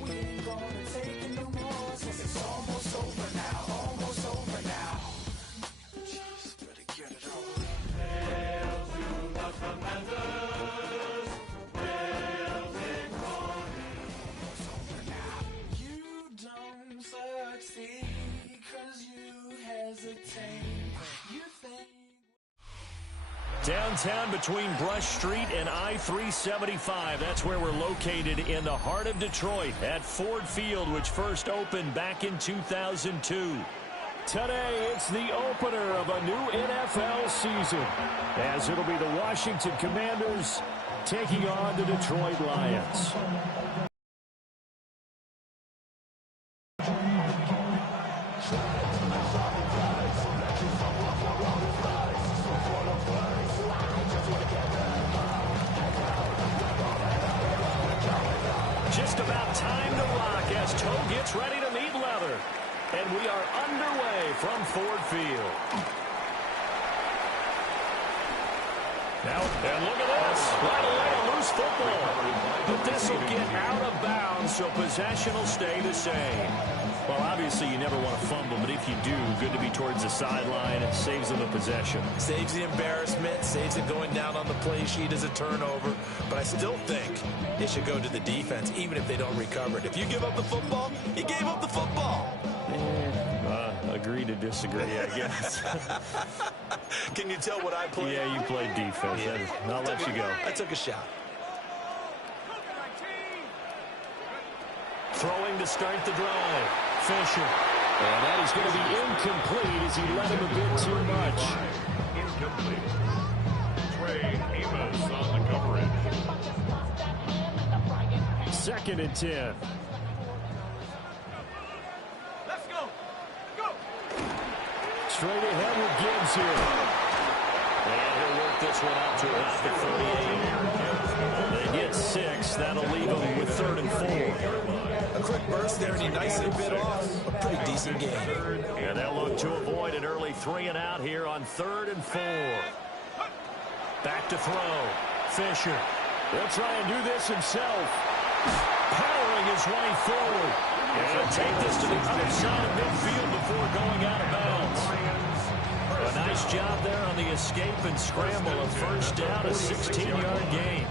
We ain't gonna take it no more, since it's almost over now, almost over now. Jeez, better get it on. Hail to the Commanders, Wales in glory. You don't succeed, 'cause you hesitate. You think downtown between Brush Street and I-375. That's where we're located in the heart of Detroit at Ford Field, which first opened back in 2002. Today, it's the opener of a new NFL season, as it'll be the Washington Commanders taking on the Detroit Lions. Just about time to rock as Toe gets ready to meet leather. And we are underway from Ford Field. Now, and look at this. Right away, a loose football. But this will get out of bounds, so possession will stay the same. Well, obviously, you never want to fumble, but if you do, good to be towards the sideline. It saves them the possession. Saves the embarrassment, saves it going down on the play sheet as a turnover. But I still think it should go to the defense, even if they don't recover it. If you give up the football, you gave up the football. Agree to disagree, I guess. Can you tell what I played? Yeah, you played defense. Yeah. I'll let you go. I took a shot. Throwing to start the drive. Fisher. And that is going to be incomplete as he let him a bit too much. Incomplete. Trey Amos on the coverage. 2nd and 10. Let's go. Go. Straight ahead with Gibbs here. And he'll work this one out to about the 48. They get 6. That'll leave him with 3rd and 4. A quick burst there, and he nicely bit off a pretty decent game. And they'll look to avoid an early 3 and out here on 3rd and 4. Back to throw. Fisher. He'll try and do this himself. Powering his way forward. And he'll take this to the other side of midfield before going out of bounds. A nice job there on the escape and scramble. A first down, a 16-yard gain.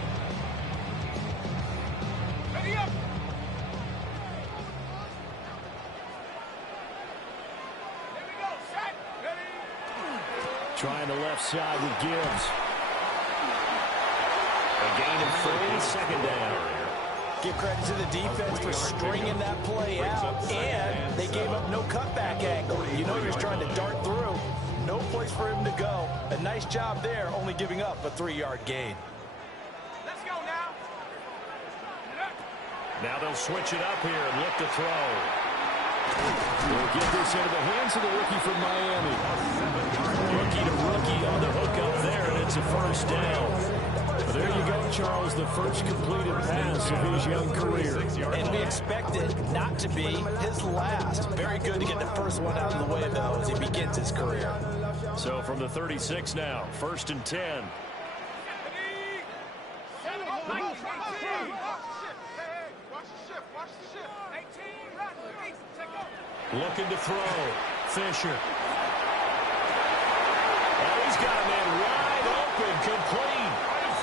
Trying the left side with Gibbs. A gain of 3, 2nd down. Give credit to the defense for stringing that play out, and they gave up no cutback angle. You know he was trying to dart through. No place for him to go. A nice job there, only giving up a 3-yard gain. Let's go now. Now they'll switch it up here and look to throw. They'll get this into the hands of the rookie from Miami. Rookie to rookie on the hook up there, and it's a first down. There you go, Charles, the first completed pass of his young career. And we expect it not to be his last. Very good to get the first one out of the way, though, as he begins his career. So from the 36 now, 1st and 10. Looking to throw. Fisher. And he's got a man wide open, complete.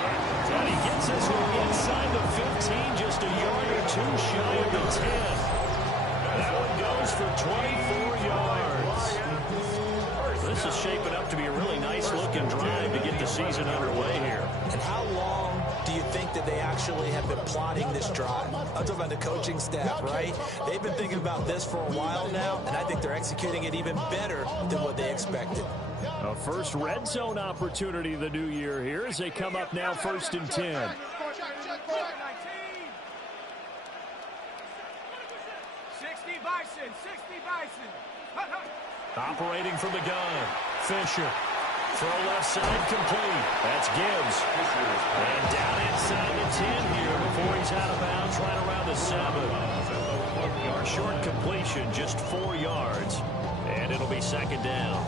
And he gets this one inside the 15, just a yard or 2 shy of the 10. That one goes for 24 yards. This is shaping up to be a really nice-looking drive to get the season underway here. And how long do you think that they actually have been plotting this drive? I'm talking about the coaching staff, right? They've been thinking about this for a while now, and I think they're executing it even better than what they expected. A first red zone opportunity of the new year here as they come up now 1st and 10. 60 Bison. Operating from the gun. Fisher. Throw left side complete. That's Gibbs. And down inside the 10 here before he's out of bounds right around the 7. Our short completion, just 4 yards. And it'll be 2nd down.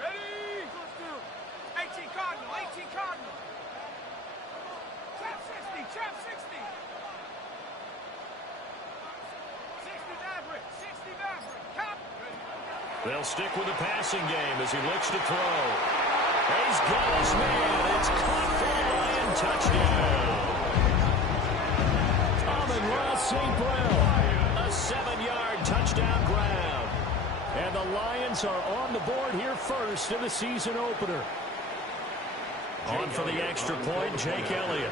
Ready? 18 Cardinal. They'll stick with the passing game as he looks to throw. He's got his man. It's caught for the Lion touchdown. Amon-Ra St. Brown, a 7-yard touchdown grab. And the Lions are on the board here first in the season opener. On for the extra point, Jake Elliott.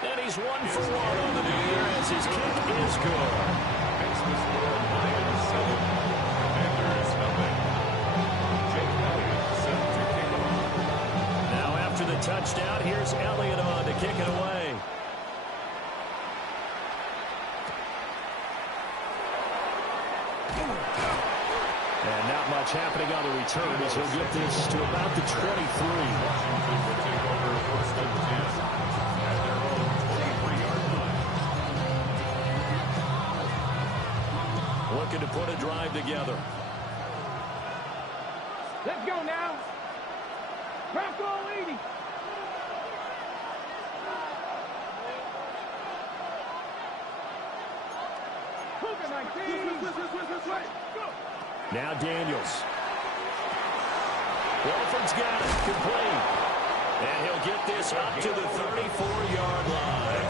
And he's 1 for 1 on the new year as his kick is good. Lions 7, Commanders nothing. Jake Elliott set to kick off. Now after the touchdown, here's Elliott on to kick it away. And not much happening on the return as he'll get this to about the 23. Washington will take over first and 10 at their own 23-yard line. Looking to put a drive together. Let's go now. Crack all 80. Cougar 19. Now Daniels. Wolford's got it. Complete. And he'll get this up to the 34-yard line.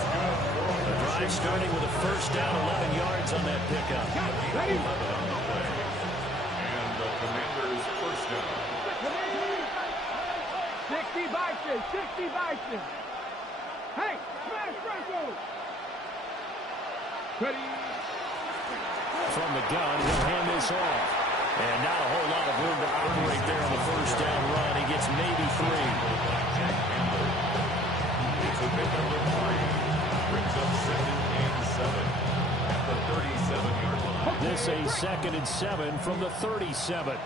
The drive starting with a first down, 11 yards on that pickup. 11 on the play. And the Commanders first down. 60 Bison. 60 Bison. Hey, smash Franco. Ready. From the gun, he'll hand this off. And not a whole lot of room to operate there on the first down run. He gets maybe 3. Jack Campbell. It's a big number 3. Brings up 2nd and 7 at the 37-yard line. This a 2nd and 7 from the 37.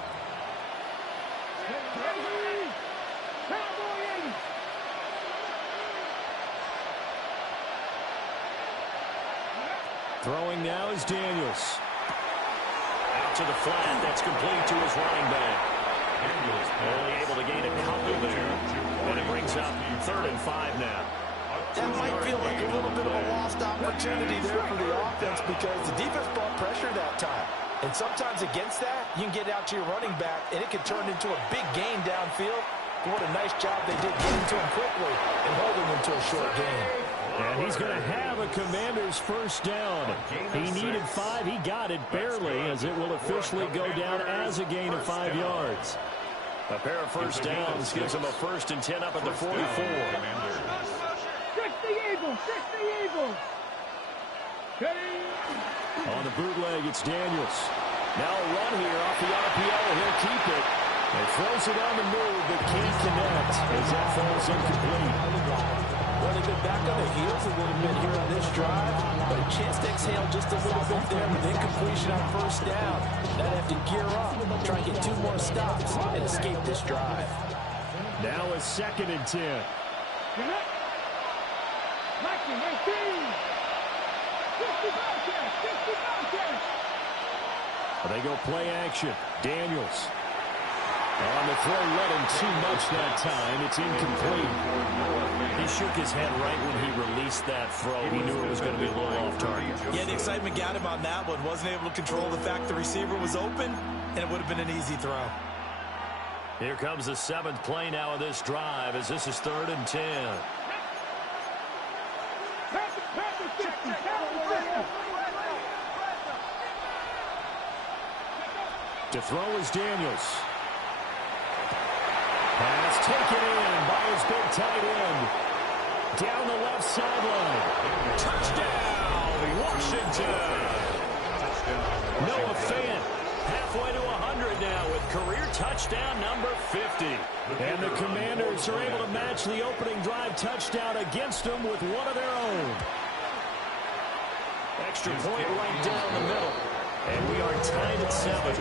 Throwing now is Daniels. Out to the flat. That's complete to his running back. Daniels Only able to gain a couple there. And it brings up 3rd and 5 now. That might feel like a little bit of a lost opportunity there for the offense because the defense brought pressure that time. And sometimes against that, you can get out to your running back, and it can turn into a big gain downfield. But what a nice job they did getting to him quickly and holding him to a short gain. And he's going to have a Commander's first down. He needed 5. He got it barely as it will officially go down as a gain of 5 yards. A pair of first downs gives him a 1st and 10 up at the 44. 60 Eagles. 60 Eagles. On the bootleg, it's Daniels. Now a run here off the RPO. He'll keep it. And throws it on the move, but can't connect as that falls incomplete. Well, they've been back on the heels a little bit here on this drive, but a chance to exhale just a little bit there with incompletion on first down. Now they have to gear up, try and get 2 more stops, and escape this drive. Now a 2nd and 10. They go play action. Daniels. On the throw, led him too much that time. It's incomplete. He shook his head right when he released that throw. He knew it was going to be a little off target. Yeah, the excitement got him on that one. Wasn't able to control the fact the receiver was open, and it would have been an easy throw. Here comes the 7th play now of this drive as this is 3rd and 10. To throw is Daniels. Pass taken in by his big tight end. Down the left sideline. Touchdown, Washington. Noah Fant halfway to 100 now with career touchdown number 50. And the Commanders are able to match the opening drive touchdown against them with one of their own. Extra point right down the middle. And we are tied at 7.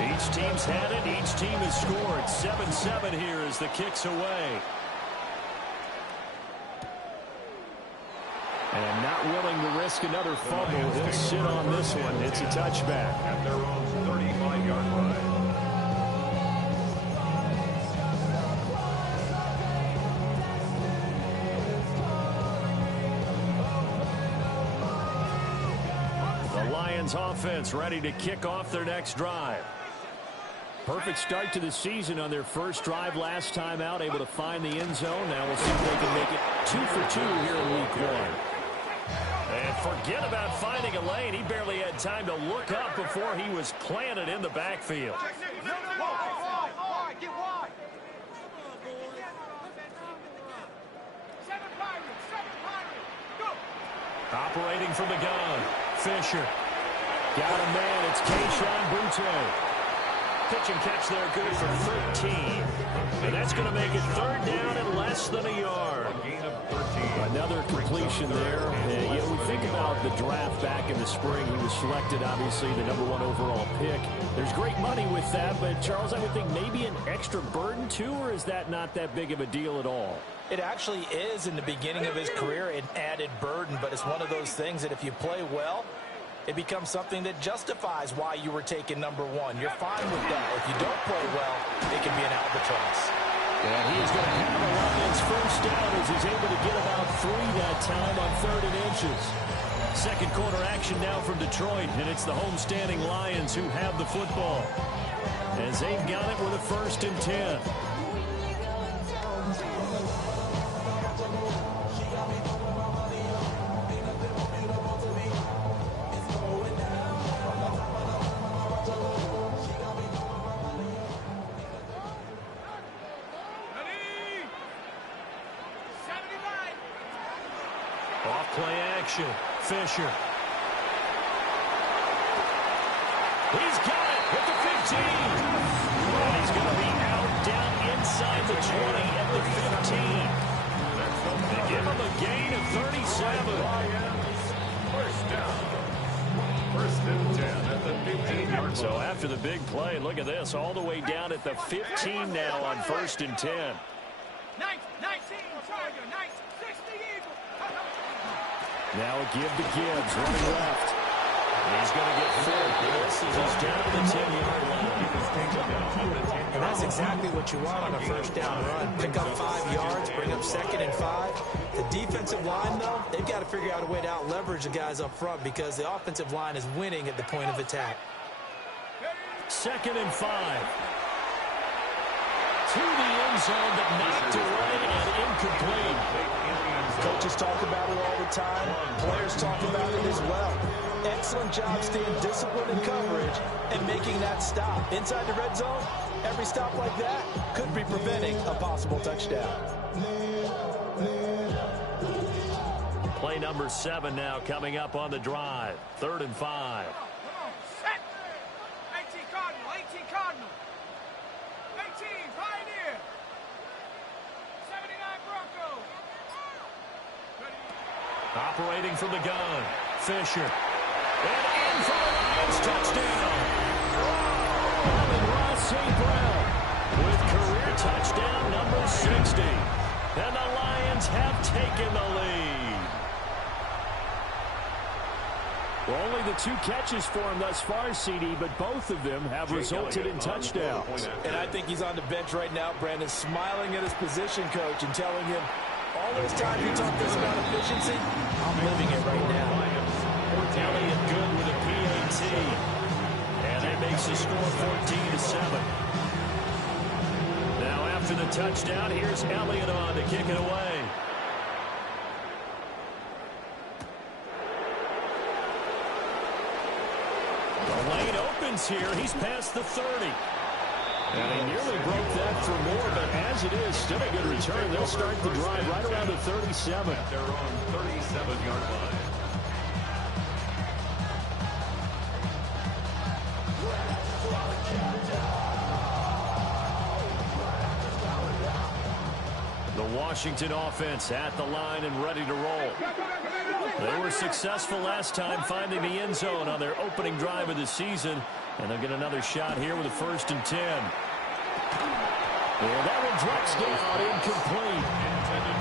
Each team's had it. Each team has scored. 7-7 here as the kick's away. And not willing to risk another fumble. He'll sit on this one. It's a touchback. At their own 35-yard line. Lions offense ready to kick off their next drive. Perfect start to the season on their first drive last time out, able to find the end zone. Now we'll see if they can make it 2 for 2 here in week 1. And forget about finding a lane. He barely had time to look up before he was planted in the backfield. Operating from the gun, Fisher. Got a man, it's Kayshon Boutte. Pitch and catch there, good for 13. And that's going to make it 3rd down and less than a yard. Another completion there. And, we think about the draft back in the spring. He was selected, obviously, the #1 overall pick. There's great money with that, but, Charles, I would think maybe an extra burden, too, or is that not that big of a deal at all? It actually is in the beginning of his career an added burden, but it's one of those things that if you play well, it becomes something that justifies why you were taken #1. You're fine with that. If you don't play well, it can be an albatross. And he is going to have the Lions first down as he's able to get about 3 that time on 3rd and inches. Second quarter action now from Detroit, and it's the homestanding Lions who have the football as they've got it with a 1st and 10. Play action. Fisher. He's got it at the 15. And he's going to be out down inside the 20 at the 15. They give him a gain of 37. First down. 1st and 10 at the 15-yard line. So after the big play, look at this. All the way down at the 15 now on 1st and 10. 19, Tiger, 60 Eagle. Now a give to Gibbs, running left. And he's going to get 4 this as he's down to the 10-yard line. And that's exactly what you want on a 1st down run. Pick up 5 yards, bring up 2nd and 5. The defensive line, though, they've got to figure out a way to out-leverage the guys up front because the offensive line is winning at the point of attack. 2nd and 5. To the end zone, but knocked away and incomplete. Coaches talk about it all the time. Players talk about it as well. Excellent job staying disciplined in coverage and making that stop. Inside the red zone, every stop like that could be preventing a possible touchdown. Play number 7 now coming up on the drive. 3rd and 5. Set. 18 Cardinal, 18 Cardinal. 18 Pioneer. 79 Bronco. Operating from the gun, Fisher. And in for the Lions touchdown. Allen Ross St. Brown with career touchdown number 60. And the Lions have taken the lead. Well, only the 2 catches for him thus far, CD, but both of them have resulted in touchdowns. And I think he's on the bench right now, Brandon, smiling at his position coach and telling him, all those times you talk this about efficiency, I'm living it right now. Elliott good with a PAT. And that makes the score 14-7. Now after the touchdown, here's Elliott on to kick it away. The lane opens here. He's past the 30. And he nearly broke that for more, but as it is, still a good return. They'll start the drive right around the 37. At their own 37-yard line. The Washington offense at the line and ready to roll. They were successful last time finding the end zone on their opening drive of the season, and they'll get another shot here with a 1st and 10. And that one drops down, incomplete.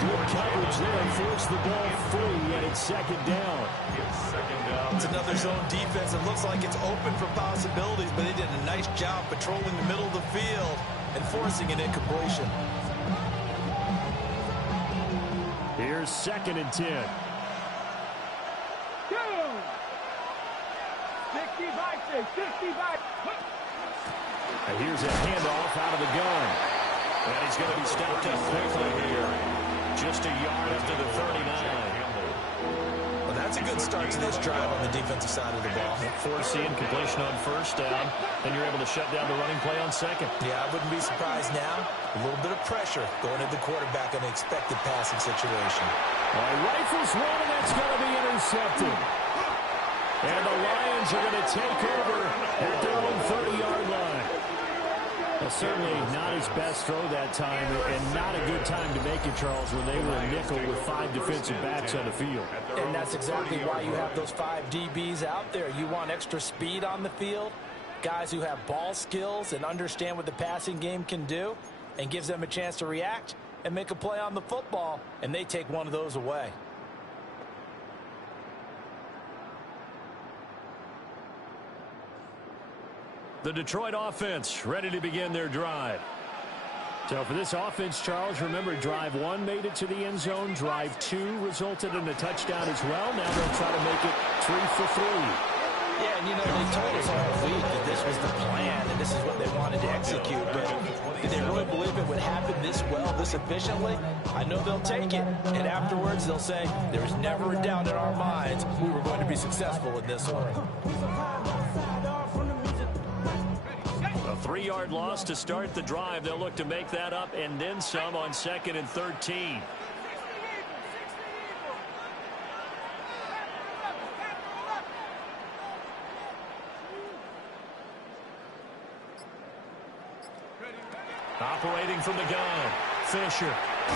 Good coverage there, forced the ball free, and it's 2nd down. It's another zone defense. It looks like it's open for possibilities, but they did a nice job patrolling the middle of the field and forcing an incompletion. Here's 2nd and 10. And here's a handoff out of the gun. And he's going to be stopped up quickly here. Just a yard up to the 39. Well, that's a good start to this drive on the defensive side of the ball. Forcing completion on first down. Then you're able to shut down the running play on second. Yeah, I wouldn't be surprised now. A little bit of pressure going at the quarterback in an expected passing situation. Rifles one, and that's going to be intercepted. And the Lions are going to take over at their own 30-yard line. Well, certainly not his best throw that time, and not a good time to make it, Charles, when they were a nickel with 5 defensive backs on the field. And that's exactly why you have those 5 DBs out there. You want extra speed on the field, guys who have ball skills and understand what the passing game can do, and gives them a chance to react and make a play on the football, and they take one of those away. The Detroit offense ready to begin their drive. So for this offense, Charles, remember, drive 1 made it to the end zone. Drive 2 resulted in a touchdown as well. Now they'll try to make it 3 for 3. Yeah, and you know, they told us all week that this was the plan and this is what they wanted to execute. But did they really believe it would happen this well, this efficiently? I know they'll take it. And afterwards, they'll say, there was never a doubt in our minds we were going to be successful in this one. A 3-yard loss to start the drive. They'll look to make that up and then some on 2nd and 13. Operating from the gun, Fisher. Oh,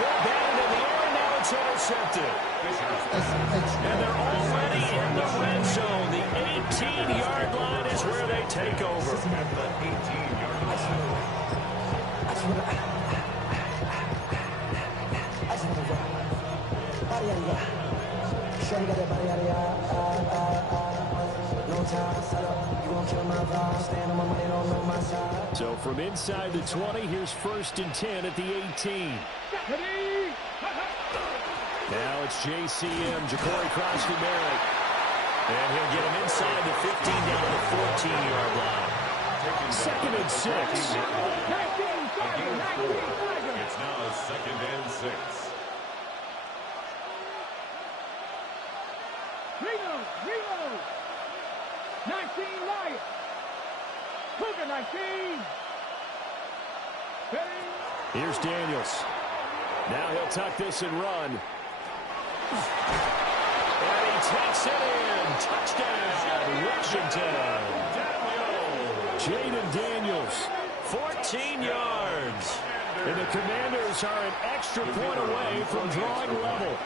ball batted in the air, and now it's intercepted. And they're already in the red zone. The 18-yard line is where they take over. So from inside the 20, here's 1st and 10 at the 18. Now it's JCM, Ja'Cory Crosby-Merritt. And he'll get him inside the 15 down to the 14-yard line. 2nd and 6. It's now 2nd and 6. Reno. 19 Lions. Cougar 19. Here's Daniels. Now he'll tuck this and run. And he takes it in. Touchdown, Washington. Jaden Daniels, 14 yards. And the Commanders are an extra point away from drawing level.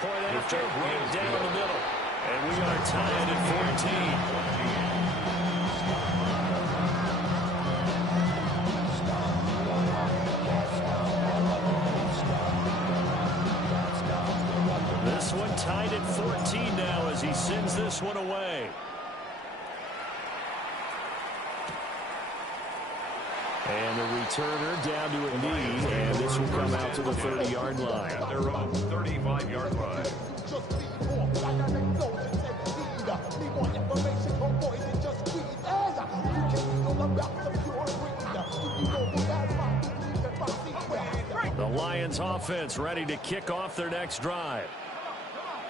Point after, right down the middle. And we are tied at 14. This one tied at 14 now as he sends this one away. And the returner down to a knee, and this will come out to the 30-yard line. At their own 35-yard line. The Lions offense ready to kick off their next drive.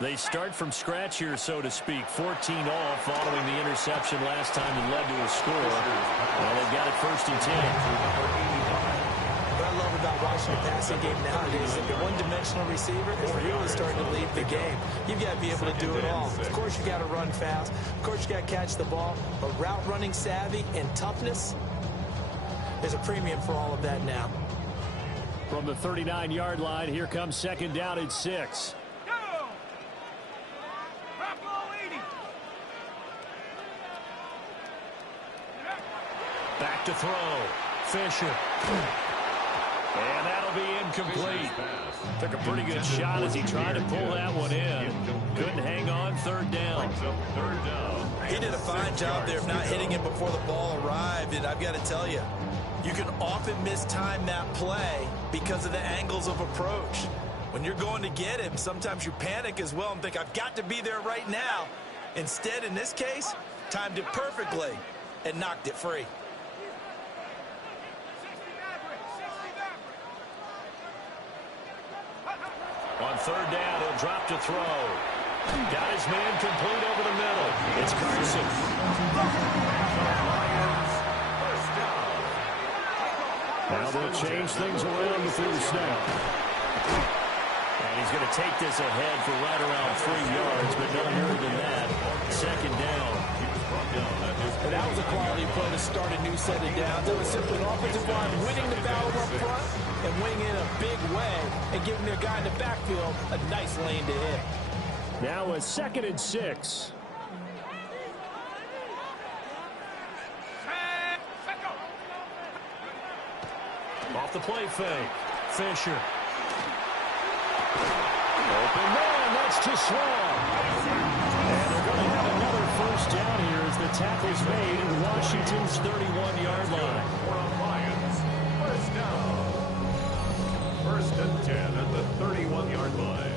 They start from scratch here, so to speak. 14-all following the interception last time that led to a score. Well, they've got it 1st and 10. What I love about watching the passing game nowadays is that the one-dimensional receiver is really starting to lead the game. You've got to be able to do it all. Of course, you got to run fast. Of course, you got to catch the ball. But route running savvy and toughness, there's a premium for all of that now. From the 39-yard line, here comes 2nd down and 6. Back to throw. Fisher. And that'll be incomplete. Took a pretty good shot as he tried to pull that one in. Couldn't hang on. 3rd down. He did a fine job there of not hitting it before the ball arrived. And I've got to tell you, you can often mistime that play because of the angles of approach. When you're going to get him, sometimes you panic as well and think, I've got to be there right now. Instead, in this case, timed it perfectly and knocked it free. On third down, he'll drop to throw. Got his man complete over the middle. It's Carson. Now they'll change things around before the snap. And he's going to take this ahead for right around 3 yards, but no more than that. Second down. And that was a quality play to start a new set of downs. That was simply an offensive line winning the battle up front and winning in a big way and giving their guy in the backfield a nice lane to hit. Now a 2nd and 6. Off the play fake. Fisher. Open man, that's too slow. And they're going to have another first down here as the tackle's made at Washington's 31-yard line. Lions, first down. 1st and 10 at the 31-yard line.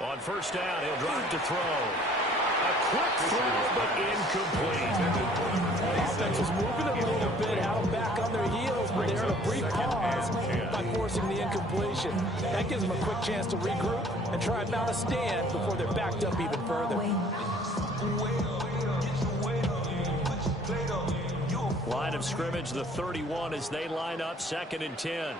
On first down, he'll drop to throw. A quick throw, but incomplete. Offense was moving a little bit out back on their heels, but they earned a brief pause by forcing the incompletion. That gives them a quick chance to regroup and try and mount a stand before they're backed up even further. Line of scrimmage, the 31 as they line up 2nd and 10.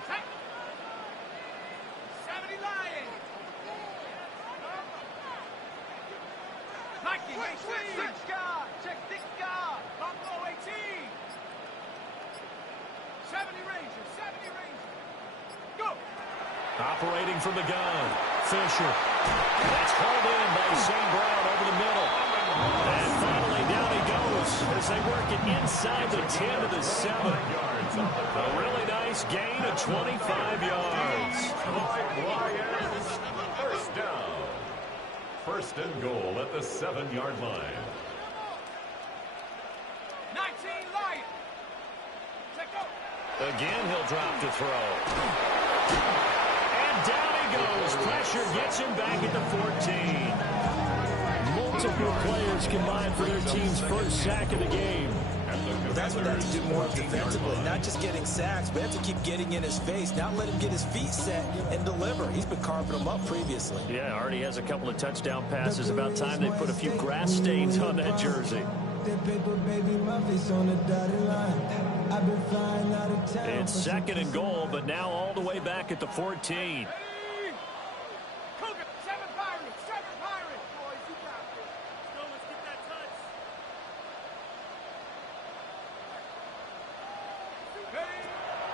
Operating from the gun, Fisher. That's hauled in by St. Brown over the middle. And finally down he goes as they work it inside the 10 to the 7. A really nice gain of 25 yards. Lions, first down. 1st and goal at the 7-yard line. 19 Lions. Again, he'll drop to throw. And down he goes. Pressure gets him back at the 14. Multiple players combined for their team's first sack of the game. That's what they have to do more defensively. Not just getting sacks, but have to keep getting in his face. Not let him get his feet set and deliver. He's been carving them up previously. Yeah, already has a couple of touchdown passes. About time they put a few grass stains on that jersey. It's 2nd and goal, but now all the way back at the 14.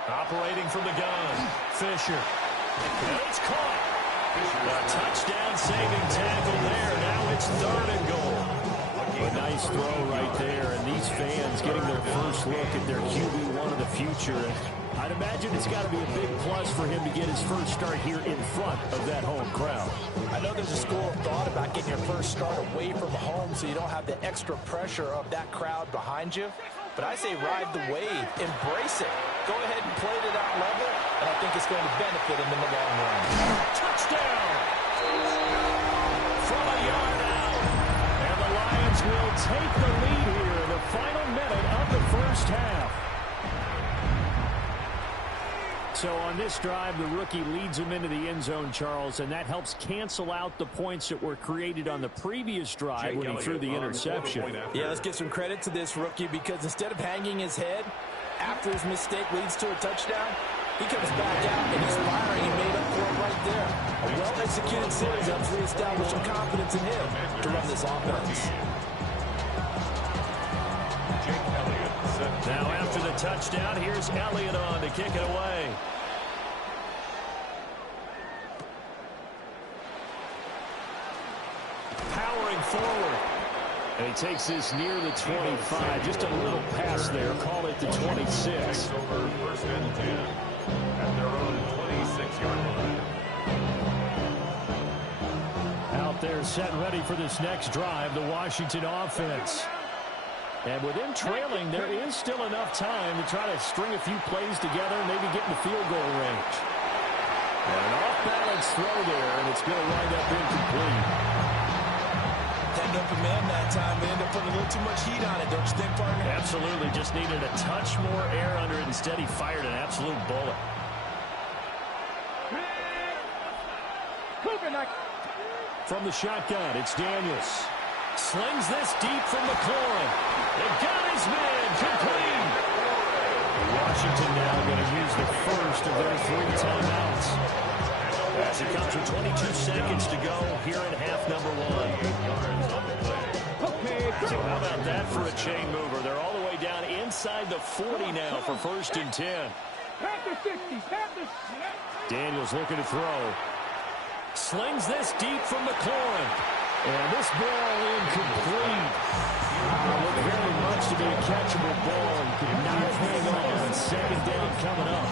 Operating from the gun, Fisher. And it's caught. A touchdown saving tackle there. Now it's 3rd and goal. A nice throw right there, and these fans getting their first look at their QB1 of the future. I'd imagine it's got to be a big plus for him to get his first start here in front of that home crowd. I know there's a school of thought about getting your first start away from home so you don't have the extra pressure of that crowd behind you. But I say ride the wave, embrace it. Go ahead and play it at that level, and I think it's going to benefit him in the long run. Touchdown! From a yard out. And the Lions will take the lead here in the final minute of the first half. So on this drive, the rookie leads him into the end zone, Charles, and that helps cancel out the points that were created on the previous drive when he threw the interception. Yeah, let's give some credit to this rookie because instead of hanging his head after his mistake leads to a touchdown, he comes back out and he's firing and made up for it right there. A well-executed series helps reestablish some confidence in him to run this offense. Now after the touchdown, here's Elliott on to kick it away. Powering forward. And he takes this near the 25. Just a little pass there. Call it the 26. Over first and 10 at their own 26-yard line. Out there set ready for this next drive, the Washington offense. And with him trailing, there is still enough time to try to string a few plays together and maybe get in the field goal range. And an off-balance throw there, and it's going to wind up incomplete. That open man that time, they ended up putting a little too much heat on it, don't you think, partner? Absolutely. Just needed a touch more air under it. Instead, he fired an absolute bullet. From the shotgun, it's Daniels. Slings this deep from McLaurin. They got his man complete. Washington now going to use the first of their 3 timeouts. As it comes with 22 seconds to go here in half number 1. So how about that for a chain mover? They're all the way down inside the 40 now for first and 10. Daniels looking to throw. Slings this deep from McLaurin. And this ball incomplete. Looked very much to be a catchable ball. He could not hang on. Second down coming up.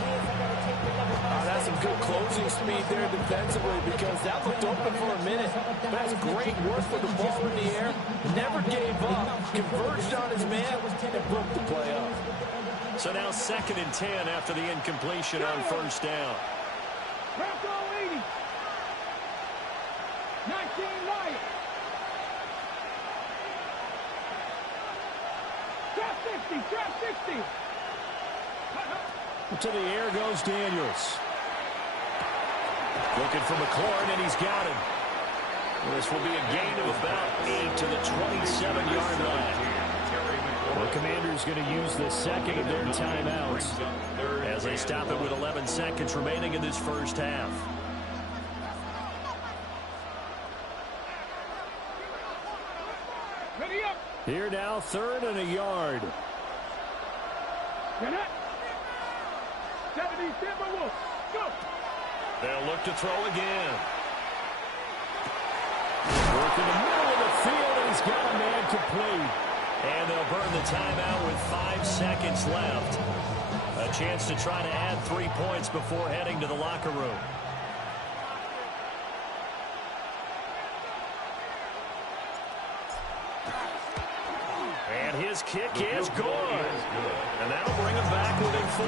That's some good closing speed there defensively because that looked open for a minute. That's great work for the ball in the air. Never gave up. Converged on his man and broke the play up. So now second and 10 after the incompletion on first down. 19 Lions. Trap 60. To the air goes Daniels. Looking for McLaurin, and he's got him. This will be a gain of about 8 to the 27-yard line. The Commanders going to use the second of their timeouts as they stop it with 11 seconds remaining in this first half. Here now, 3rd and a yard. 70 Timberwolves. Go. They'll look to throw again. Work in the middle of the field, and he's got a man complete. And they'll burn the timeout with 5 seconds left. A chance to try to add 3 points before heading to the locker room. And his kick is good. And that'll bring him back within 4.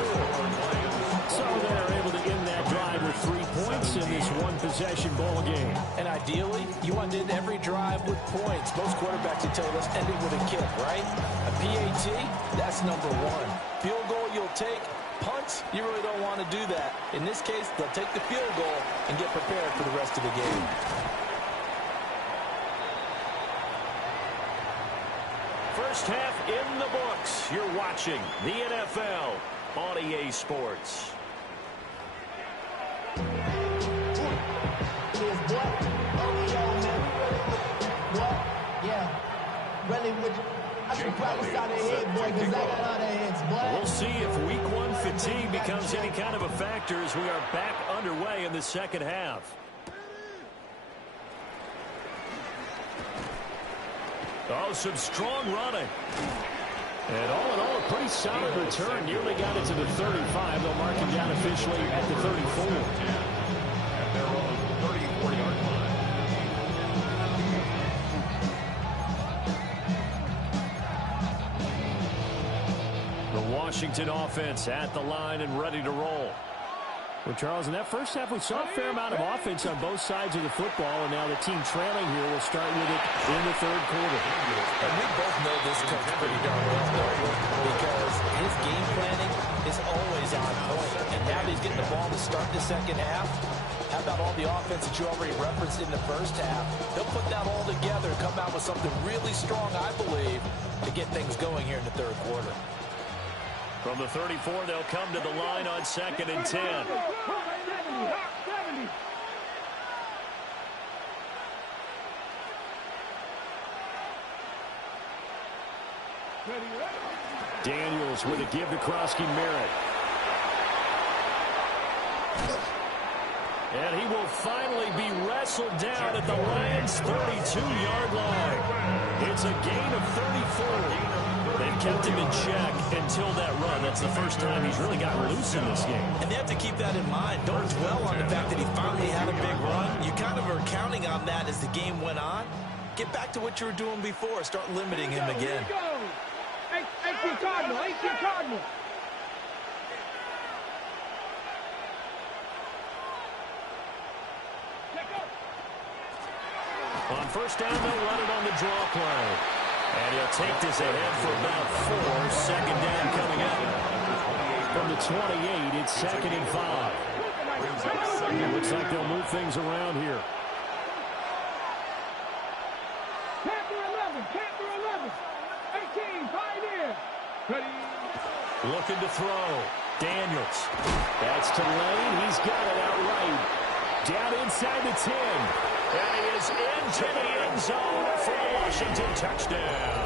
So they're able to end that drive with 3 points in this one-possession ball game. And ideally, you want to end every drive with points. Most quarterbacks will tell us ending with a kick, right? A PAT, that's number 1. Field goal you'll take. Punts, you really don't want to do that. In this case, they'll take the field goal and get prepared for the rest of the game. First half in the books. You're watching the NFL on EA Sports. We'll see if week 1 fatigue becomes any kind of a factor as we are back underway in the second half. Oh, some strong running. And all in all, a pretty solid return. Nearly got it to the 35. They'll mark him down officially at the 34. At their own 34-yard line. The Washington offense at the line and ready to roll. Well, Charles, in that first half, we saw a fair amount of offense on both sides of the football, and now the team trailing here will start with it in the third quarter. And we both know this coach pretty darn well, because his game planning is always on point. And now that he's getting the ball to start the second half, how about all the offense that you already referenced in the first half? He'll put that all together and come out with something really strong, I believe, to get things going here in the third quarter. From the 34, they'll come to the line on 2nd and 10. Daniels with a give to Krosky-Merritt. And he will finally be wrestled whistled down at the Lions' 32-yard line. It's a gain of 34. They've kept him in check until that run. That's the first time he's really gotten loose in this game. And they have to keep that in mind. Don't dwell on the fact that he finally had a big run. You kind of are counting on that as the game went on. Get back to what you were doing before. Start limiting him again. AC Cardinal, AC Cardinal. On first down, they'll run it on the draw play. And he'll take this ahead for about 4. Second down coming up. From the 28, it's 2nd and 5. Looks like they'll move things around here. Panther 11. 18, Pioneer. Ready. Looking to throw. Daniels. That's to Lane. He's got it outright. Down inside the 10. And he is into the end zone for a Washington touchdown.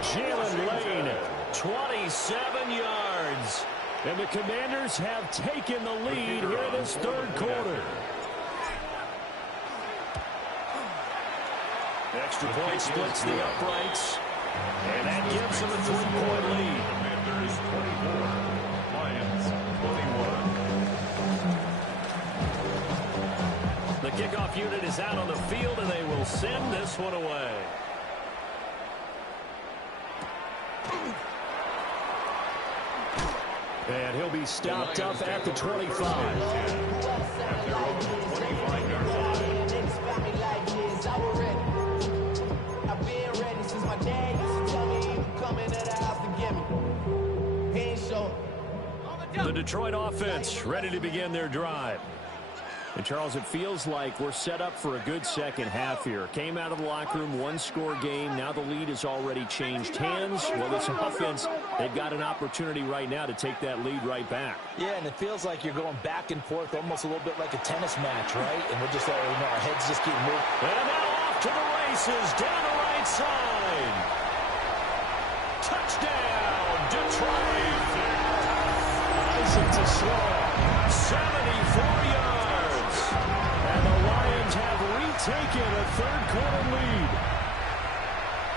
Jalen Lane, 27 yards. And the Commanders have taken the lead here in this third quarter. Extra point splits the uprights. And that gives them a 3-point lead. Commanders 24, Lions 21. The kickoff unit is out on the field, and they will send this one away. And he'll be stopped up at the 25. At their own 25-yard line. The Detroit offense ready to begin their drive. And, Charles, it feels like we're set up for a good second half here. Came out of the locker room, one-score game. Now the lead has already changed hands. Well, this offense, they've got an opportunity right now to take that lead right back. Yeah, and it feels like you're going back and forth almost a little bit like a tennis match, right? And we're just letting our heads just keep moving. And now off to the races, down the right side. Touchdown, Detroit. Isaac to slow. 74 yards. And the Lions have retaken a third-quarter lead.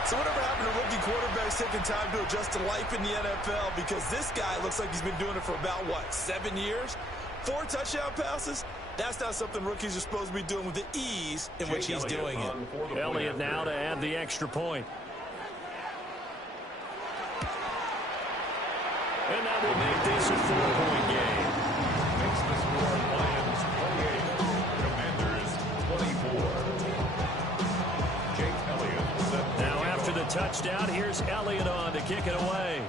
So whatever happened to rookie quarterbacks taking time to adjust to life in the NFL? Because this guy looks like he's been doing it for about, 7 years? 4 touchdown passes? That's not something rookies are supposed to be doing with the ease in which he's doing it. Elliott now to add the extra point. And that will make this a 4-point game. Makes the score Lions 28, Commanders 24. Jake Elliott set. Now after the touchdown, here's Elliott on to kick it away.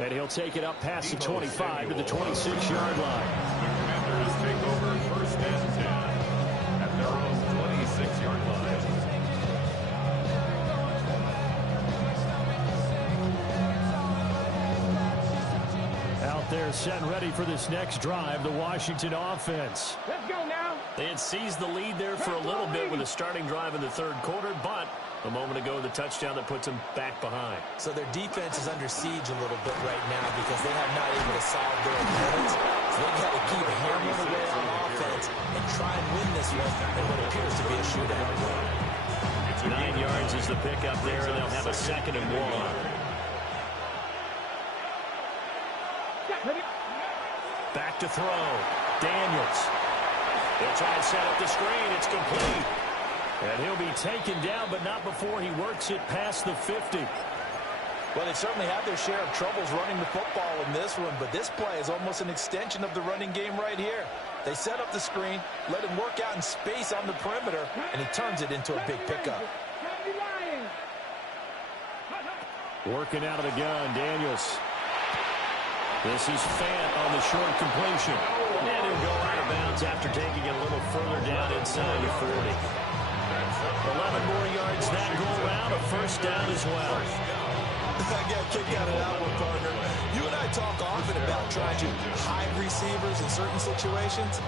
And he'll take it up past the 25 to the 26-yard line. The Commanders take over first and 10 at their own 26-yard line. They're set and ready for this next drive, the Washington offense. Let's go now. They had seized the lead there for a little bit with a starting drive in the third quarter, but a moment ago, the touchdown that puts them back behind. So their defense is under siege a little bit right now because they have not able to solve their opponents. So they've got to keep hammering away on offense and try and win this one in what appears to be a shootout. 9 yards is the pickup there, and they'll have a 2nd and 1. Back to throw. Daniels. They'll try and set up the screen. It's complete. And he'll be taken down, but not before he works it past the 50. Well, they certainly have their share of troubles running the football in this one, but this play is almost an extension of the running game right here. They set up the screen, let him work out in space on the perimeter, and he turns it into a big pickup. Working out of the gun, Daniels. This is Fant on the short completion. And he'll go out of bounds after taking it a little further down inside the 40. 11 more yards that go around, a first down as well. I got kicked out of that one, partner. You and I talk often about trying to hide receivers in certain situations,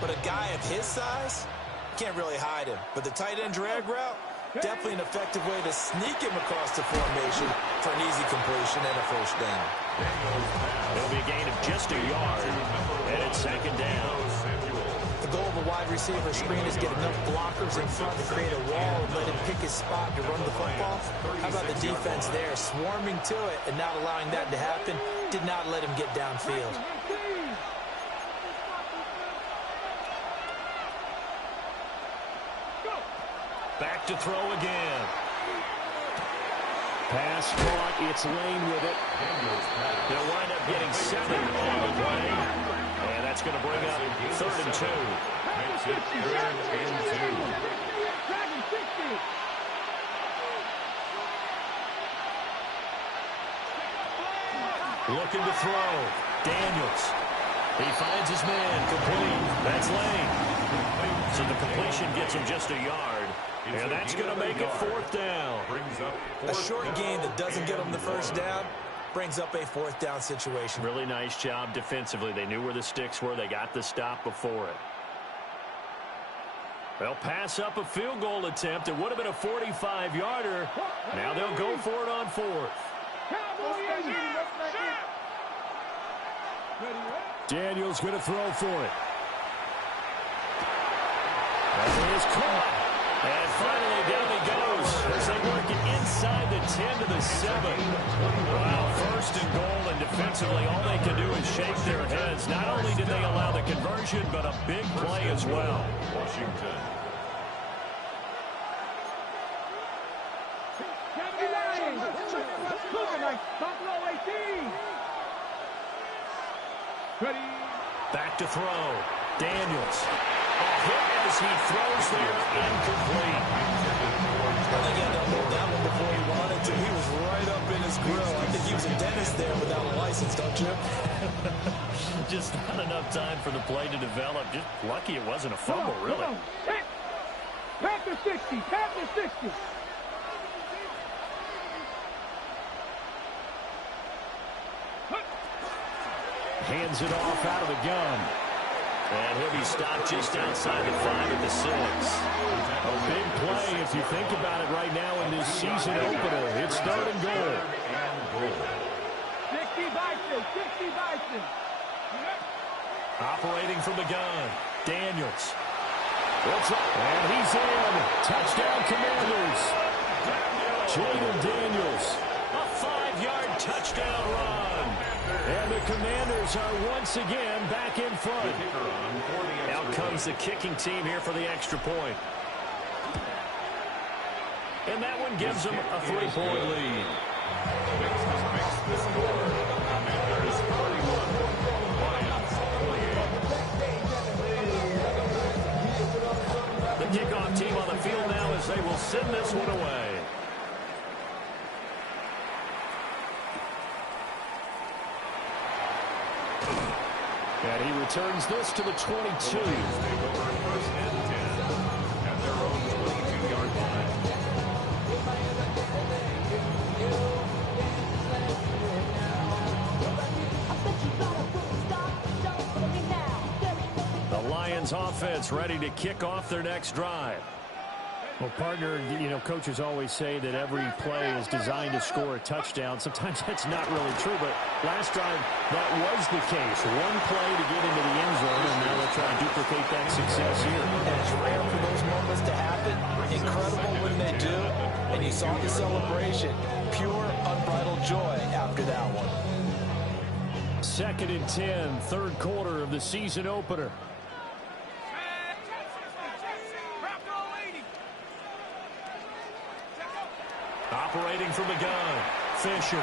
but a guy of his size can't really hide him. But the tight end drag route, Definitely an effective way to sneak him across the formation for an easy completion and a first down. It'll be a gain of just a yard, and it's second down. The goal of a wide receiver screen is get enough blockers in front to create a wall and let him pick his spot to run the football. How about the defense there, swarming to it and not allowing that to happen? Did not let him get downfield. Back to throw again. Pass caught. It's Lane with it. They'll wind up getting 7 on the play. And that's going to bring up 3rd and 2. Makes it 3rd and 2. Looking to throw. Daniels. He finds his man. Complete. That's Lane. So the completion gets him just a yard. And that's going to make it 4th down. A short gain that doesn't get him the first down brings up a 4th down situation. Really nice job defensively. They knew where the sticks were. They got the stop before it. They'll pass up a field goal attempt. It would have been a 45-yarder. Now they'll go for it on 4th. Daniels going to throw for it. That is caught. And finally down he goes as they work it inside the 10 to the 7. Wow, 1st and goal, and defensively all they can do is shake their heads. Not only did they allow the conversion, but a big play as well. Washington. Back to throw. Daniels. A hit as he throws there, incomplete. Again, they'll hold that one before he wanted to. He was right up in his grill. I think he was a dentist there without a license, don't you? Just not enough time for the play to develop. Just lucky it wasn't a fumble, really. Tap to 60. Tap to 60. Hands it off out of the gun. And he'll be stopped just outside the 5 at the 6. A big play if you think about it right now in this season opener. It's 3rd and goal. 60 Bison. 60 Bison. Operating from the gun. Daniels. And he's in. Touchdown, Commanders. Jaden Daniels. A 5-yard touchdown run. And the Commanders are once again back in front. Out comes the kicking team here for the extra point. And that one gives them a 3-point lead. Makes the score. Commanders 41. Lions 28. The kickoff team on the field now as they will send this one away. And he returns this to the 22. They go for 1st and 10 at their own 22-yard line. The Lions offense ready to kick off their next drive. Well, partner, you know, coaches always say that every play is designed to score a touchdown. Sometimes that's not really true, but last drive, that was the case. One play to get into the end zone, and now they'll try to duplicate that success here. And it's rare for those moments to happen. Incredible when they do. And you saw the celebration. Pure, unbridled joy after that one. 2nd and 10, 3rd quarter of the season opener. Operating from the gun, Fisher.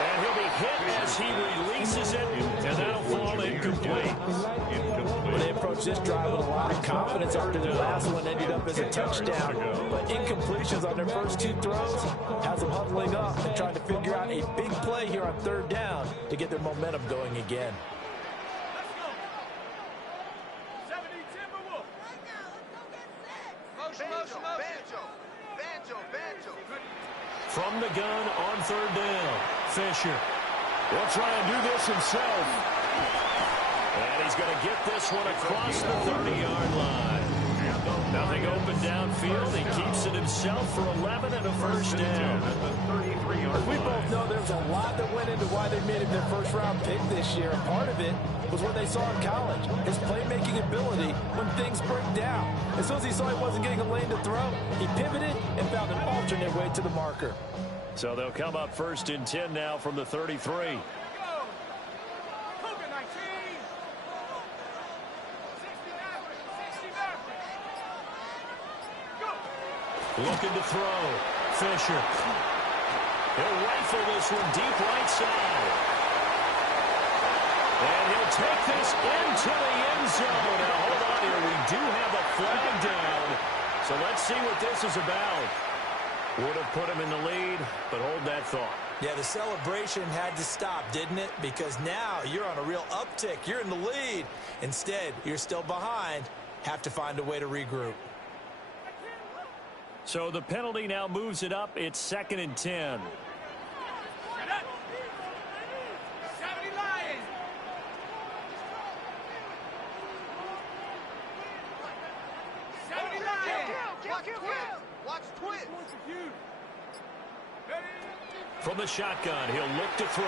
And he'll be hit as he releases it, and that'll fall incomplete. When they approach this drive with a lot of confidence after their last one ended up as a touchdown. But incompletions on their first 2 throws has them huddling up and trying to figure out a big play here on 3rd down to get their momentum going again. From the gun on 3rd down, Fisher will try and do this himself. And he's going to get this one across the 30-yard line. And the Nothing open downfield. He keeps it himself for 11 and a first down. We both know there's a lot that went into why they made him their first-round pick this year. And part of it was what they saw in college, his playmaking ability when things break down. As soon as he saw he wasn't getting a lane to throw, he pivoted and found an alternate way to the marker. So they'll come up first and 10 now from the 33. Looking to throw. Fisher. He'll rifle this one deep right side. And he'll take this into the end zone. Now, hold on here. We do have a flag down. So let's see what this is about. Would have put him in the lead, but hold that thought. Yeah, the celebration had to stop, didn't it? Because now you're on a real uptick. You're in the lead. Instead, you're still behind. Have to find a way to regroup. So the penalty now moves it up. It's 2nd and 10. From the shotgun, he'll look to throw.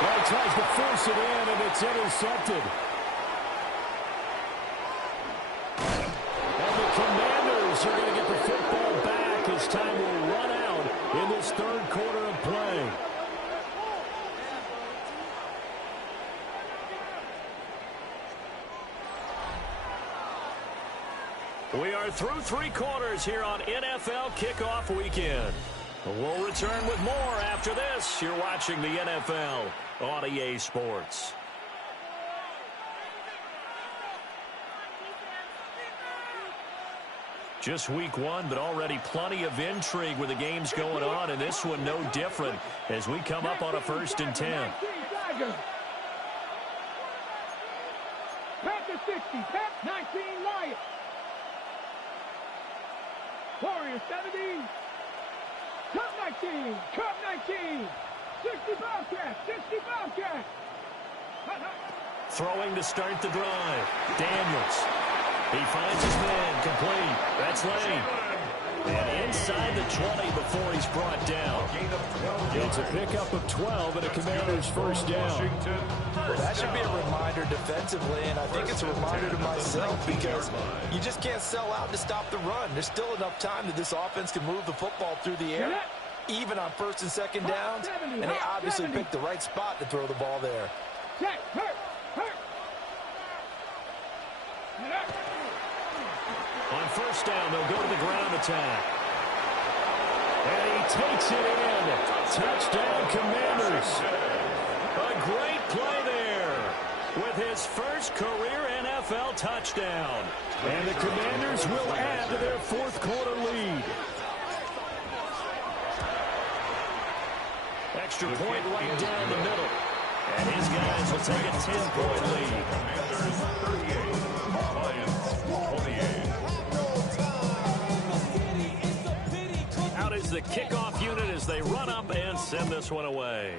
Well, he tries to force it in, and it's intercepted. And the Commanders are going to get the football back as time will run out in this third quarter of play. We are through 3 quarters here on NFL Kickoff Weekend. We'll return with more after this. You're watching the NFL on EA Sports. Just week 1, but already plenty of intrigue with the games going on, and this one no different as we come up on a 1st and 10. Pack the 60, pack 19 Lions. Warriors 70. Cup 19, Cup 19. 60 Bobcats, 60 Bobcats. Throwing to start the drive. Daniels. He finds his man complete. That's Lane. And inside the 20 before he's brought down. It's a pickup of 12 and a Commander's first down. Well, that should be a reminder defensively, and I think it's a reminder to myself because you just can't sell out to stop the run. There's still enough time that this offense can move the football through the air, even on 1st and 2nd downs, and they obviously picked the right spot to throw the ball there. On 1st down, they'll go to the ground attack. And he takes it in. Touchdown, Commanders. A great play there with his first career NFL touchdown. And the Commanders will add to their 4th quarter lead. Extra point right down the middle. And his guys will take a 10-point lead. Commanders 38, Lions 28. Out is the kickoff unit as they run up and send this one away.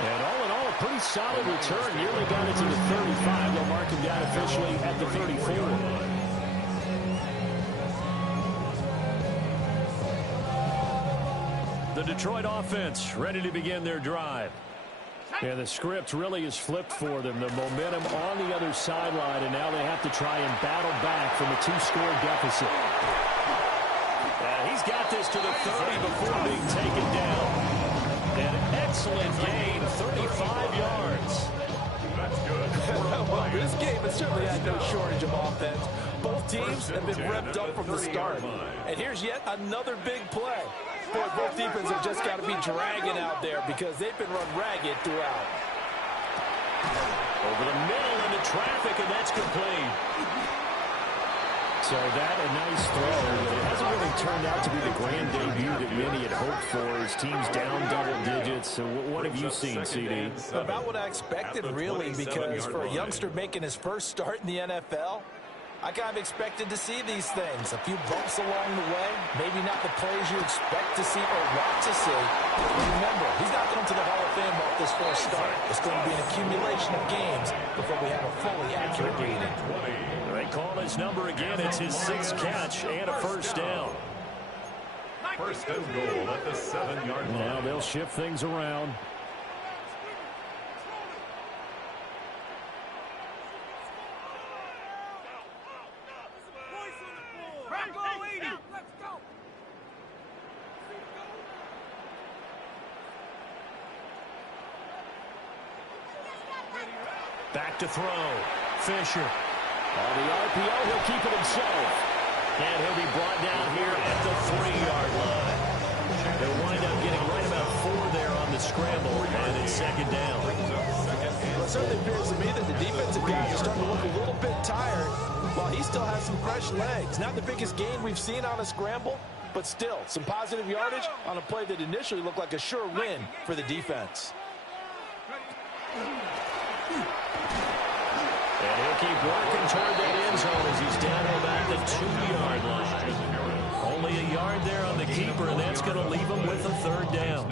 And all in all, a pretty solid return. Nearly got it to the 35. They'll mark him down officially at the 34. The Detroit offense ready to begin their drive. Yeah, the script really is flipped for them. The momentum on the other sideline, and now they have to try and battle back from a 2-score deficit. He's got this to the 30 before being taken down. An excellent gain, 35 yards. That's good. Well, this game has certainly had no shortage of offense. Both teams have been revved up from the start. And here's yet another big play. Boy, both defenses have just got to be dragging out there because they've been run ragged throughout. Over the middle into traffic, and that's complete. So that a nice throw, but it hasn't really turned out to be the grand debut that many had hoped for. His team's down double digits. So what have you seen, CD? About what I expected, really, because for a youngster making his first start in the NFL, I kind of expected to see these things. A few bumps along the way. Maybe not the plays you expect to see or want to see. But remember, he's not going to the Hall of Fame off this first start. It's going to be an accumulation of games before we have a fully accurate reading. They call his number again. It's his 6th catch and a first down. First and goal at the 7-yard line. Now they'll shift things around. Back to throw. Fisher. On the RPO, he'll keep it himself. And he'll be brought down here at the 3-yard line. They'll wind up getting right about 4 there on the scramble, and it's 2nd down. Well, it certainly appears to me that the defensive guys are starting to look a little bit tired while he still has some fresh legs. Not the biggest gain we've seen on a scramble, but still some positive yardage on a play that initially looked like a sure win for the defense. And he'll keep working toward that end zone as he's down about the 2-yard line. Only a yard there on the keeper, and that's going to leave him with a 3rd down.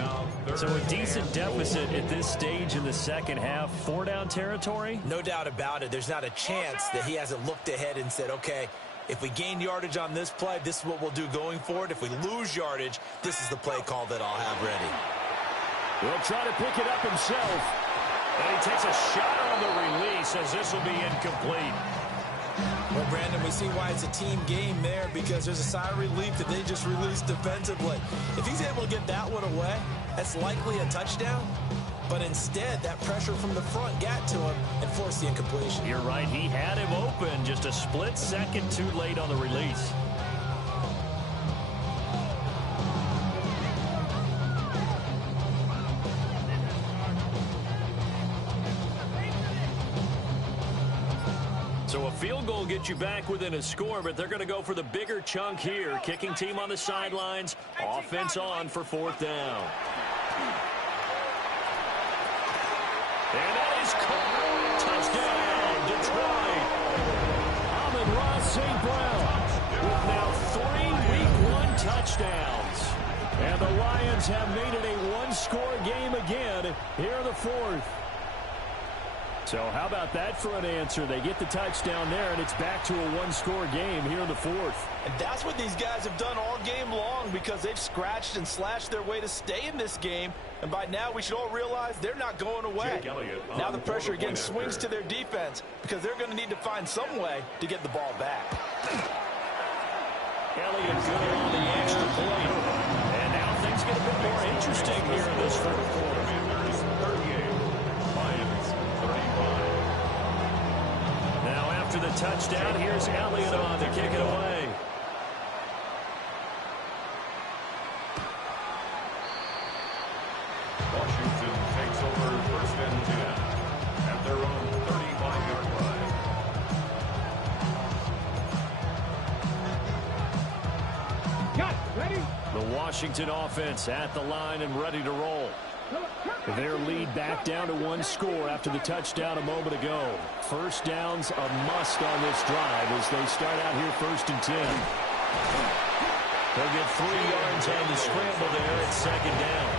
So a decent deficit at this stage in the second half. 4-down territory? No doubt about it. There's not a chance that he hasn't looked ahead and said, okay, if we gain yardage on this play, this is what we'll do going forward. If we lose yardage, this is the play call that I'll have ready. He'll try to pick it up himself. And he takes a shot on the release as this will be incomplete. Well, Brandon, we see why it's a team game there because there's a sigh of relief that they just released defensively. If he's able to get that one away, that's likely a touchdown. But instead, that pressure from the front got to him and forced the incompletion. You're right. He had him open just a split second too late on the release. So a field goal gets you back within a score, but they're going to go for the bigger chunk here. Kicking team on the sidelines. Offense on for 4th down. And that is caught. Touchdown, Detroit. Amon-Ra St. Brown with now 3 Week 1 touchdowns. And the Lions have made it a one-score game again here in the 4th. So how about that for an answer? They get the touchdown there, and it's back to a one-score game here in the 4th. And that's what these guys have done all game long because they've scratched and slashed their way to stay in this game. And by now, we should all realize they're not going away. Now the pressure again swings to their defense because they're going to need to find some way to get the ball back. Elliott good on the extra point. And now things get a bit more interesting here in this 4th quarter. After the touchdown, here's Elliott on to kick it away. Washington takes over 1st and 10 at their own 35-yard line. Got it. Ready? The Washington offense at the line and ready to roll. Their lead back down to 1 score after the touchdown a moment ago. First down's a must on this drive as they start out here 1st and 10. They'll get 3 yards on the scramble there at 2nd down.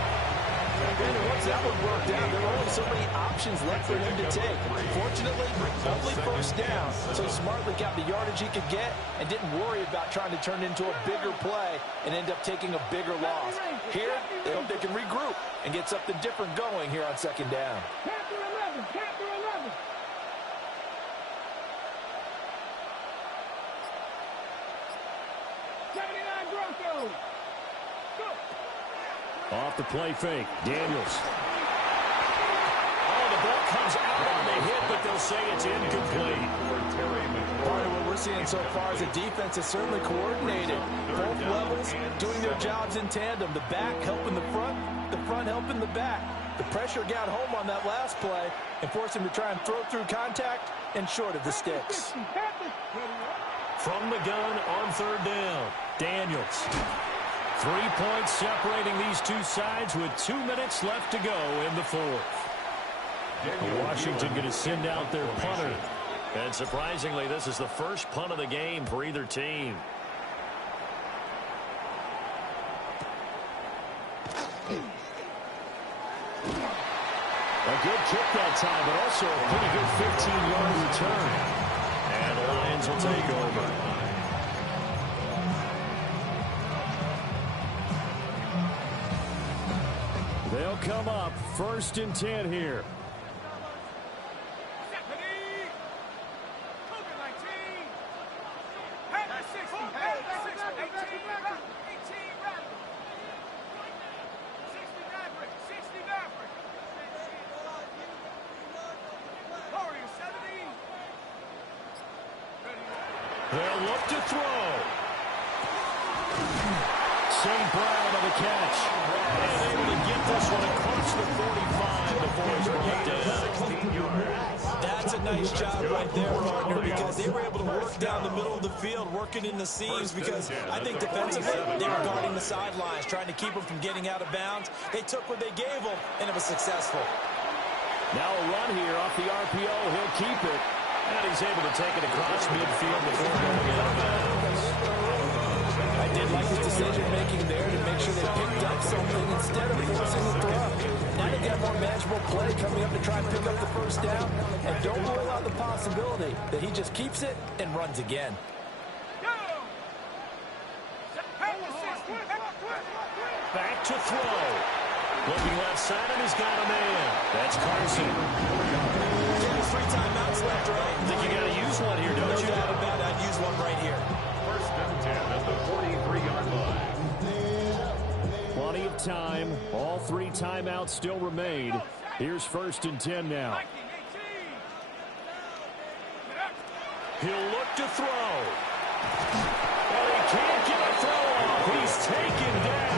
And once that one worked out, there were only so many options left for him to take. Fortunately, only 1st down, so he smartly got the yardage he could get and didn't worry about trying to turn it into a bigger play and end up taking a bigger loss. Here, they hope they can regroup and get something different going here on 2nd down. Chapter 11. Chapter 11. Broncos. Go. Off the play fake, Daniels. Oh, the ball comes out on the hit, but they'll say it's incomplete. Part of what we're seeing so far is a defense is certainly coordinated. Both levels doing their jobs in tandem. The back helping the front helping the back. The pressure got home on that last play and forced him to try and throw through contact and short of the sticks. From the gun on 3rd down, Daniels. 3 points separating these two sides with 2 minutes left to go in the 4th. Washington going to send out their punter. And surprisingly, this is the first punt of the game for either team. A good kick that time, but also a pretty good 15-yard return. And the Lions will take over. They'll come up 1st and 10 here. They'll look to throw. St. Brown on the catch. And able to get this one across the 45 before he's brought down. That's a nice job right there, partner, because they were able to work down the middle of the field, working in the seams, because I think defensively they were guarding the sidelines, trying to keep them from getting out of bounds. They took what they gave them, and it was successful. Now a run here off the RPO. He'll keep it. And he's able to take it across midfield before going out of bounds. I did like his decision-making there to make sure they picked up something instead of forcing the throw. Now they got more manageable play coming up to try and pick up the first down. And don't rule out the possibility that he just keeps it and runs again. Back to throw. Looking left side, and he's got a man. That's Carson. There's 3 timeouts left, right? I think you got to use one here, don't you? No doubt about it. I'd use one right here. 1st and 10 at the 43-yard line. Plenty of time. All 3 timeouts still remain. Here's 1st and 10 now. He'll look to throw. And he can't get a throw off. He's taken down.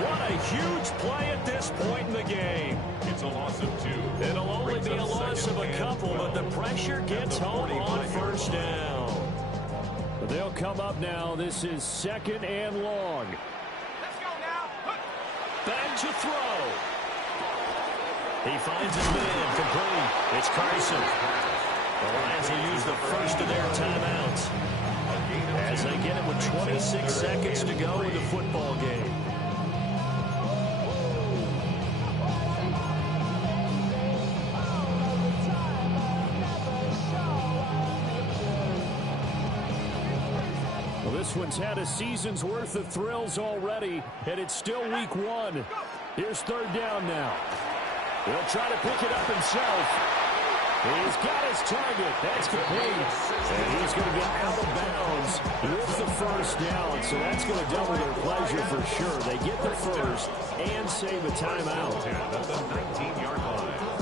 What a huge play at this point in the game. It's a loss of 2. It'll only be a loss of a couple, but the pressure gets home on 1st down. They'll come up now. This is 2nd and long. Back to throw. He finds his man complete. It's Carson. The Lions will use the first of their timeouts as they get it with 26 seconds to go in the football game. Well, this one's had a season's worth of thrills already, and it's still week 1. Here's 3rd down now. He'll try to pick it up himself. He's got his target. That's complete. And he's going to get out of bounds with the first down. So that's going to double their pleasure for sure. They get the first and save a timeout. At the 19-yard line.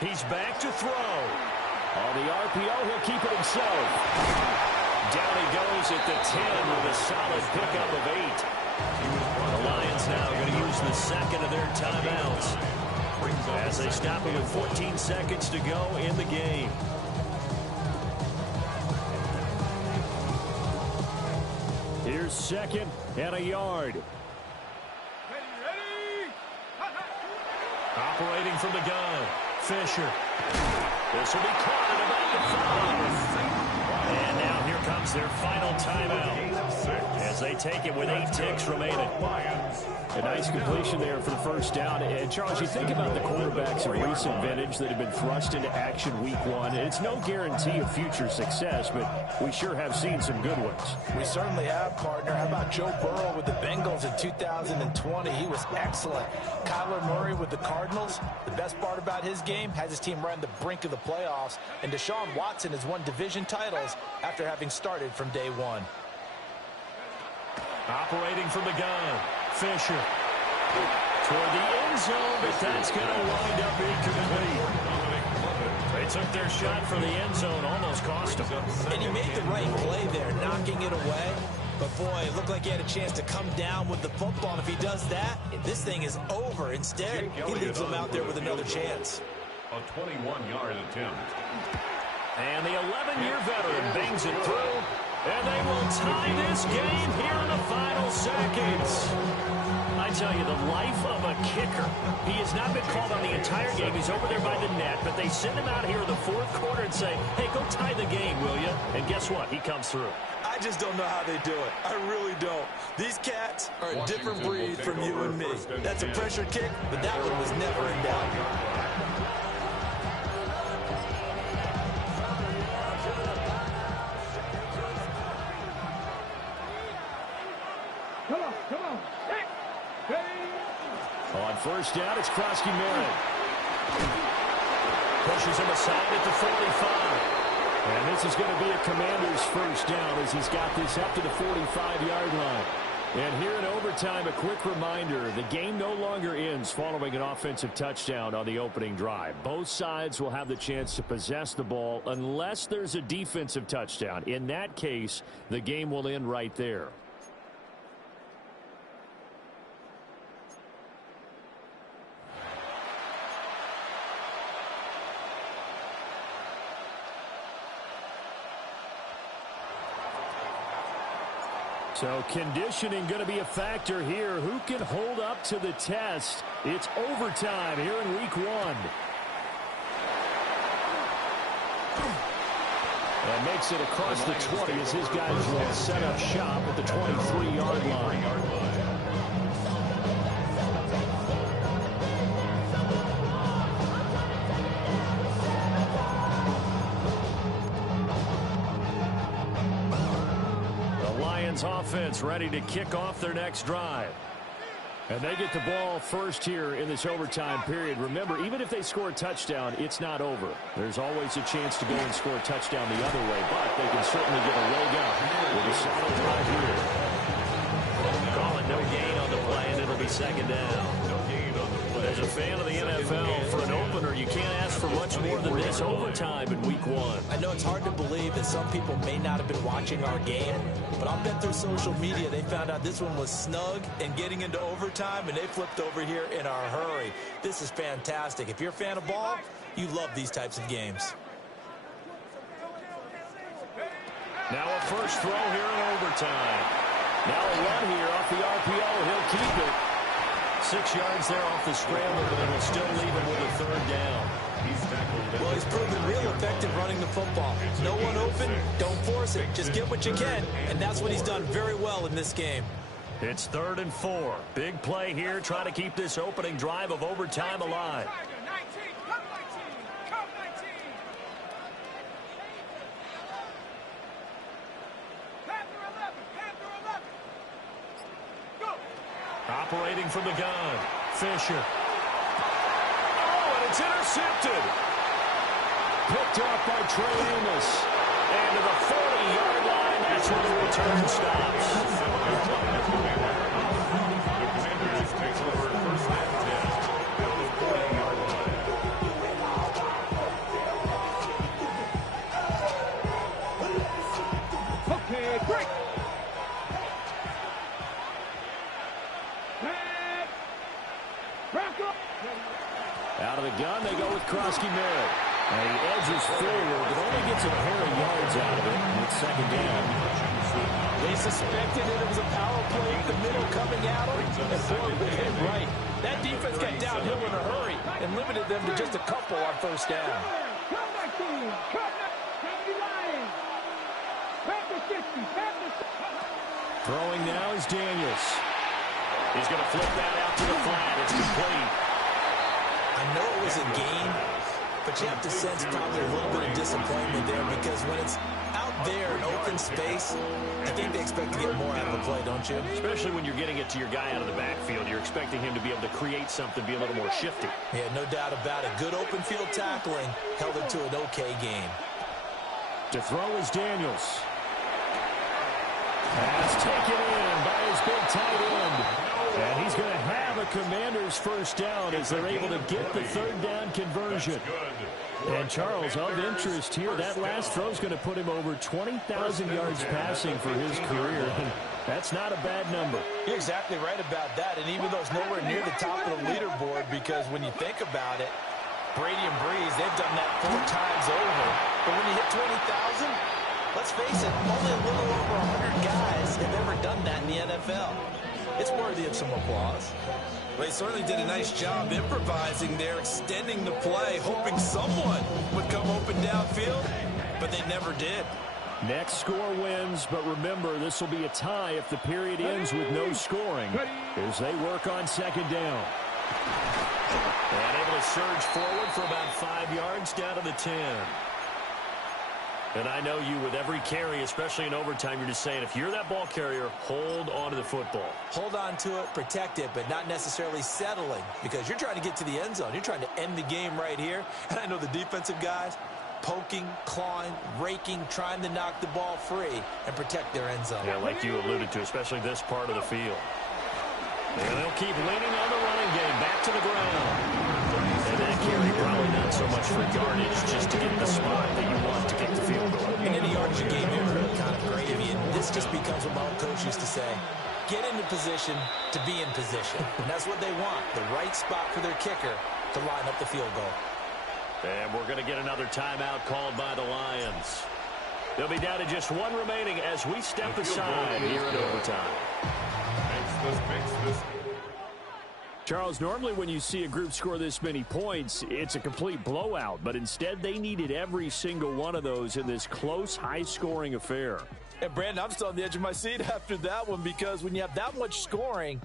He's back to throw. On the RPO, he'll keep it himself. Down he goes at the 10 with a solid pickup of 8. The Lions now going to use the second of their timeouts as they stop it with 14 seconds to go in the game. Here's 2nd and a yard. Operating from the gun, Fisher. This will be caught at about the 5. And now here comes their final timeout as they take it with 8 ticks remaining. A nice completion there for the first down. And, Charles, you think about the quarterbacks of recent vintage that have been thrust into action week 1. It's no guarantee of future success, but we sure have seen some good ones. We certainly have, partner. How about Joe Burrow with the Bengals in 2020? He was excellent. Kyler Murray with the Cardinals. The best part about his game has his team right on the brink of the playoffs. And Deshaun Watson has won division titles after having started from day 1. Operating from the gun, Fisher. Toward the end zone, but that's going to wind up incomplete. They took their shot for the end zone, almost cost them. And he made the right play there, knocking it away. But, boy, it looked like he had a chance to come down with the football. And if he does that, this thing is over. Instead, he leaves them out there with another chance. A A 21-yard attempt. And the 11-year veteran bangs it through. And they will tie this game here in the final seconds. I tell you, the life of a kicker. He has not been called on the entire game. He's over there by the net. But they send him out here in the fourth quarter and say, hey, go tie the game, will you? And guess what? He comes through. I just don't know how they do it. I really don't. These cats are a different breed from you and me. That's a pressure kick, but that one was never in doubt. Come on. On first down, it's Krosky-Merritt. Pushes him aside at the 45. And this is going to be a Commander's first down as he's got this up to the 45-yard line. And here in overtime, a quick reminder, the game no longer ends following an offensive touchdown on the opening drive. Both sides will have the chance to possess the ball unless there's a defensive touchdown. In that case, the game will end right there. So conditioning going to be a factor here. Who can hold up to the test? It's overtime here in week 1. And makes it across the 20 as his guys will set up shop at the 23-yard line. Offense ready to kick off their next drive. And they get the ball first here in this overtime period. Remember, even if they score a touchdown, it's not over. There's always a chance to go and score a touchdown the other way, but they can certainly get a leg up with a solid drive here. Call it no gain on the play, and it'll be second down. As a fan of the NFL, for an opener, you can't ask for much more than this overtime in week 1. I know it's hard to believe that some people may not have been watching our game, but I'll bet through social media they found out this one was snug and getting into overtime, and they flipped over here in a hurry. This is fantastic. If you're a fan of ball, you love these types of games. Now a first throw here in overtime. Now a run here off the RPO. He'll keep it. 6 yards there off the scramble, but it'll still leave him with a third down. Well, he's proven real effective running the football. No one open, don't force it. Just get what you can, and that's what he's done very well in this game. It's 3rd and 4. Big play here, trying to keep this opening drive of overtime alive. Operating from the gun, Fisher. Oh, and it's intercepted. Picked off by Trey Amos. And to the 40-yard line, that's where the return stops. The Commanders takes over first and 10 at the 40-yard line. Okay, break. Out of the gun, they go with Krosky-Merritt. And he edges forward, but only gets a pair of yards out of it. And it's second down. They suspected it was a power play, the middle coming at him, and boy, they hit right. That defense got downhill in a hurry and limited them to just a couple on first down. Come back, team. Come back. Lions. Back to 60. Back to 60. Throwing now is Daniels. He's going to flip that out to the flat. It's complete. I know it was a gain, but you have to sense probably a little bit of disappointment there because when it's out there in open space, I think they expect to get more out of the play, don't you? Especially when you're getting it to your guy out of the backfield. You're expecting him to be able to create something, be a little more shifty. Yeah, no doubt about it. Good open field tackling held it to an okay game. To throw is Daniels. Pass taken in by his big tight end. And he's going to have a Commander's first down as they're able to get the third down conversion. And Charles, of interest here, that last throw is going to put him over 20,000 yards passing for his career. And that's not a bad number. You're exactly right about that. And even though it's nowhere near the top of the leaderboard, because when you think about it, Brady and Breeze, they've done that 4 times over. But when you hit 20,000, let's face it, only a little over 100 guys have ever done that in the NFL. It's worthy of some applause. Well, they certainly did a nice job improvising there, extending the play, hoping someone would come open downfield, but they never did. Next score wins, but remember, this will be a tie if the period ends with no scoring as they work on second down. And able to surge forward for about 5 yards down to the 10. And I know you, with every carry, especially in overtime, you're just saying, if you're that ball carrier, hold on to the football. Hold on to it, protect it, but not necessarily settling, because you're trying to get to the end zone. You're trying to end the game right here. And I know the defensive guys, poking, clawing, raking, trying to knock the ball free and protect their end zone. Yeah, like you alluded to, especially this part of the field. And they'll keep leaning on the running game. Back to the ground. And that carry probably not so much for yardage, just to get the spot that you want to get the field goal. And in the yardage game, you're really kind of gravy. And this just becomes what my old coach used to say. Get into position to be in position. And that's what they want, the right spot for their kicker to line up the field goal. And we're going to get another timeout called by the Lions. They'll be down to just 1 remaining as we step aside here in overtime. Makes this. Charles, normally when you see a group score this many points, it's a complete blowout. But instead, they needed every single one of those in this close, high-scoring affair. And, Brandon, I'm still on the edge of my seat after that one, because when you have that much scoring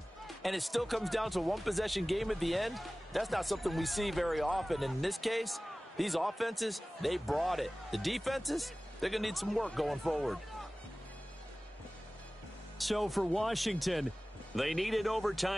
and it still comes down to a one-possession game at the end, that's not something we see very often. And in this case, these offenses, they brought it. The defenses, they're going to need some work going forward. So for Washington, they needed overtime.